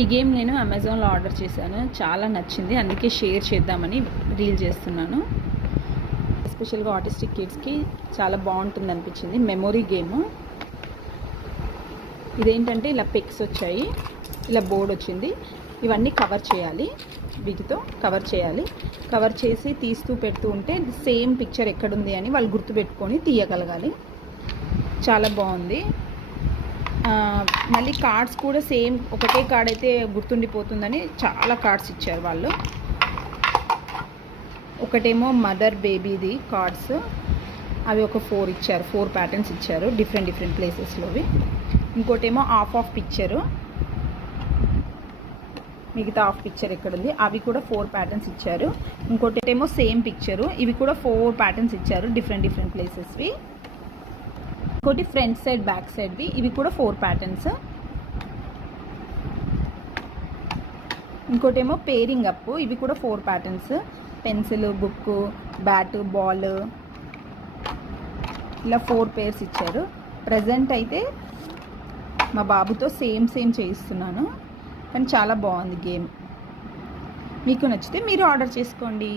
ఈ గేమ్ నేను అమెజాన్లో ఆర్డర్ చేశాను, చాలా నచ్చింది, అందుకే షేర్ చేద్దామని రీల్ చేస్తున్నాను. ఎస్పెషల్గా ఆటిస్టిక్ కిడ్స్కి చాలా బాగుంటుంది అనిపించింది. మెమొరీ గేమ్ ఇదేంటంటే ఇలా పిక్స్ వచ్చాయి, ఇలా బోర్డు వచ్చింది, ఇవన్నీ కవర్ చేయాలి, వీటితో కవర్ చేయాలి. కవర్ చేసి తీస్తూ పెడుతూ ఉంటే సేమ్ పిక్చర్ ఎక్కడుంది అని వాళ్ళు గుర్తుపెట్టుకొని తీయగలగాలి. చాలా బాగుంది. మళ్ళీ కార్డ్స్ కూడా సేమ్, ఒకటే కార్డ్ అయితే గుర్తుండిపోతుందని చాలా కార్డ్స్ ఇచ్చారు వాళ్ళు. ఒకటేమో మదర్ బేబీది కార్డ్స్, అవి ఒక 4 ఇచ్చారు, 4 ప్యాటర్న్స్ ఇచ్చారు డిఫరెంట్ ప్లేసెస్లోవి. ఇంకోటేమో ఆఫ్ పిక్చరు, మిగతా ఆఫ్ పిక్చర్ ఎక్కడుంది, అవి కూడా 4 ప్యాటర్న్స్ ఇచ్చారు. ఇంకోటేమో సేమ్ పిక్చరు, ఇవి కూడా 4 ప్యాటర్న్స్ ఇచ్చారు డిఫరెంట్ ప్లేసెస్వి. ఇంకోటి ఫ్రంట్ సైడ్ బ్యాక్ సైడ్వి, ఇవి కూడా 4 ప్యాటర్న్స్. ఇంకోటేమో పేరింగ్ అప్, ఇవి కూడా 4 patterns, pencil, book, bat, ball, ఇలా 4 పేర్స్ ఇచ్చారు. ప్రజెంట్ అయితే మా బాబుతో సేమ్ చేయిస్తున్నాను, కానీ చాలా బాగుంది గేమ్. మీకు నచ్చితే మీరు ఆర్డర్ చేసుకోండి.